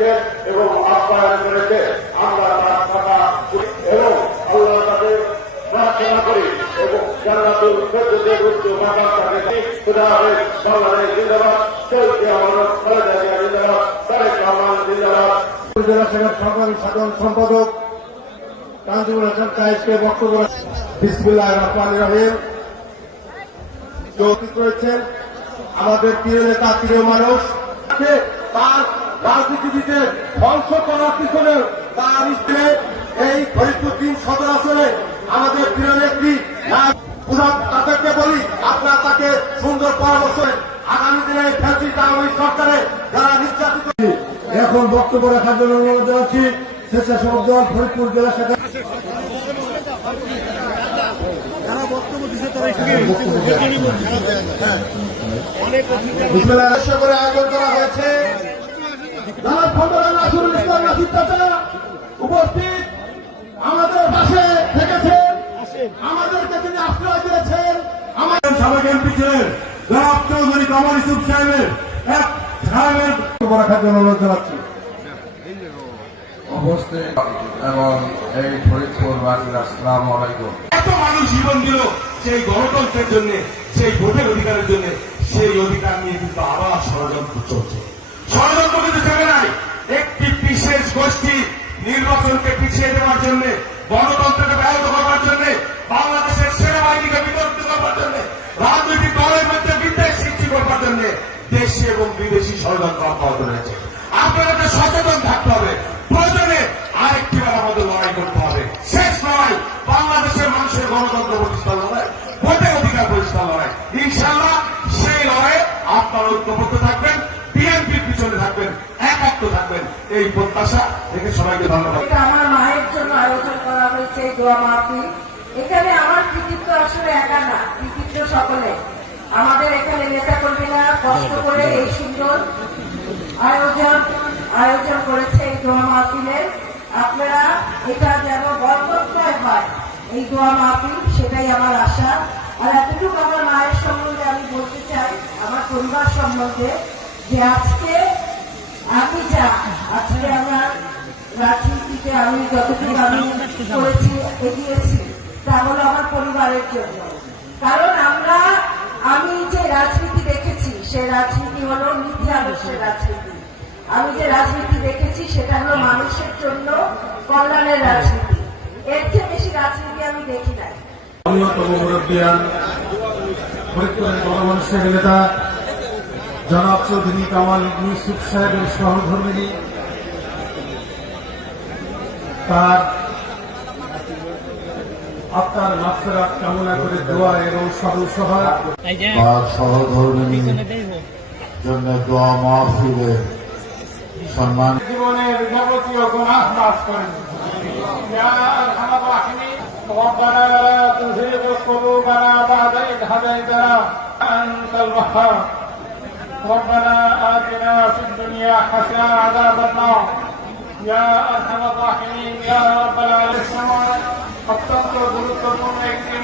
দিয়েছে এবং আপ্যায়ন করেছে। আমরা তার কথা এবং আল্লাহ তাকে প্রার্থনা করি এবং জান্নাতুল ফেরদৌসের উচ্চ মাকাম তাকে খুদা হাফেজ। বাংলাদেশ জিন্দাবাদ। চলতি আমানত খালেদা জিয়া জিন্দাবাদ। তারেক রহমান জিন্দাবাদ। জেলা শাখার সাধারণ সম্পাদক কামরুল হাসান সাহেবকে বক্তব্য বিসমিল্লাহির রহমানির রহিম উপস্থিত রয়েছেন আমাদের প্রিয় নেতা, প্রিয় মানুষ। তার রাজনীতিবিদের ধ্বংস করার পিছনে তার স্ত্রী এই ফরিদপুর ৩ সদর আসনে আমাদের প্রিয় নেত্রী তাদেরকে বলি, আপনারা তাকে সুন্দর পরামর্শ আগামী দিনে ফ্যাসিস্ট আওয়ামী সরকারে যারা নির্যাতিত। এখন বক্তব্য রাখার জন্য অনুরোধ জানাচ্ছি স্বেচ্ছাসেবক দল ফরিদপুর জেলা শাখা করে আয়োজন করা হয়েছে। উপস্থিত আমাদের পাশে থেকেছেন, আমাদেরকে তিনি আশ্রয় দিয়েছেন। আমাদের সাবেক এমপি ছিলেন জনাব চৌধুরী কামাল ইউসুফ সাহেবের বক্তব্য রাখার জন্য অনুরোধ জানাচ্ছি। উপস্থিত এবং এই ফরিদপুর বাসীর আসসালামু আলাইকুম। এত মানুষ জীবন দিল সেই গণতন্ত্রের জন্য, সেই ভোটের অধিকারের জন্য, সেই অধিকার নিয়ে কিন্তু আবার ষড়যন্ত্র চলছে। ষড়যন্ত্র কিন্তু থেমে নাই। একটি বিশেষ গোষ্ঠী নির্বাচনকে পিছিয়ে দেওয়ার জন্য, গণতন্ত্রকে ব্যাহত করবার জন্য, বাংলাদেশের সেনাবাহিনীকে বিতর্কিত করবার জন্য, রাজনৈতিক দলের মধ্যে বিদ্বেষ সৃষ্টি করবার জন্য দেশি এবং বিদেশি ষড়যন্ত্র অব্যাহত রয়েছে। আপনাদের সচেতন থাকতে হবে। প্রয়োজনে আরেকটি বার আমাদের লড়াই করতে হবে। শেষ লড়াই বাংলাদেশের মানুষের গণতন্ত্র প্রতিষ্ঠা লড়াই, ভোটের অধিকার প্রতিষ্ঠা লড়াই। ইনশাআল্লাহ সেই লড়াইয়ে আপনারা ঐক্যবদ্ধ থাকবেন, বিএনপির পিছনে থাকবেন, একাত্ম থাকবেন, এই প্রত্যাশা থেকে সবাইকে ধন্যবাদ। এটা আমার মায়ের জন্য আয়োজন করা হয়েছে দোয়া মাহফিল। এখানে আমার কৃতিত্ব আসলে একা না, কৃতিত্ব সকলে। আমাদের এখানে নেতা কর্মীরা কষ্ট করে এই সুন্দর আয়োজন করেছে এই দোয়া মাহফিলের। আপনারা এটা যেন বরকতময় হয় এই দোয়া মাহফিল, সেটাই আমার আশা। আর এতটুকু আমার মায়ের সম্বন্ধে আমি বলতে চাই, আমার পরিবার সম্বন্ধে, যে আজকে আমার রাজনীতিতে আমি যতটুকু আমি করেছি, এগিয়েছি, তা হলো আমার পরিবারের জন্য। কারণ আমি যে রাজনীতি দেখেছি, সে রাজনীতি হলো নীতি আদর্শের রাজনীতি। আমি যে রাজনীতি দেখেছি সেটা হলো মানুষের জন্য কল্যাণের রাজনীতি। এর চেয়ে বেশি রাজনীতি আমি দেখি নাই। অন্যতম মুরব্বিয়ান ফরিদপুরের গণমানুষের নেতা জনাব চৌধুরী কামাল ইউসুফ সাহেবের সহধর্মিনী, তার আত্মার মাগফিরাত কামনা করে দোয়া এবং সহসভা তার সহধর্মিনীর জন্য দোয়া মাহফিলে সম্মান জীবনের যাবতীয় গুনাহ মাফ করেন। ربنا لا تزغ قلوبنا بعد إذ هديتنا أنت الوهاب ربنا آتنا في الدنيا حسنة عذاب النار يا أرحم الراحمين يا رب العالمين। অত্যন্ত গুরুত্বপূর্ণ একটি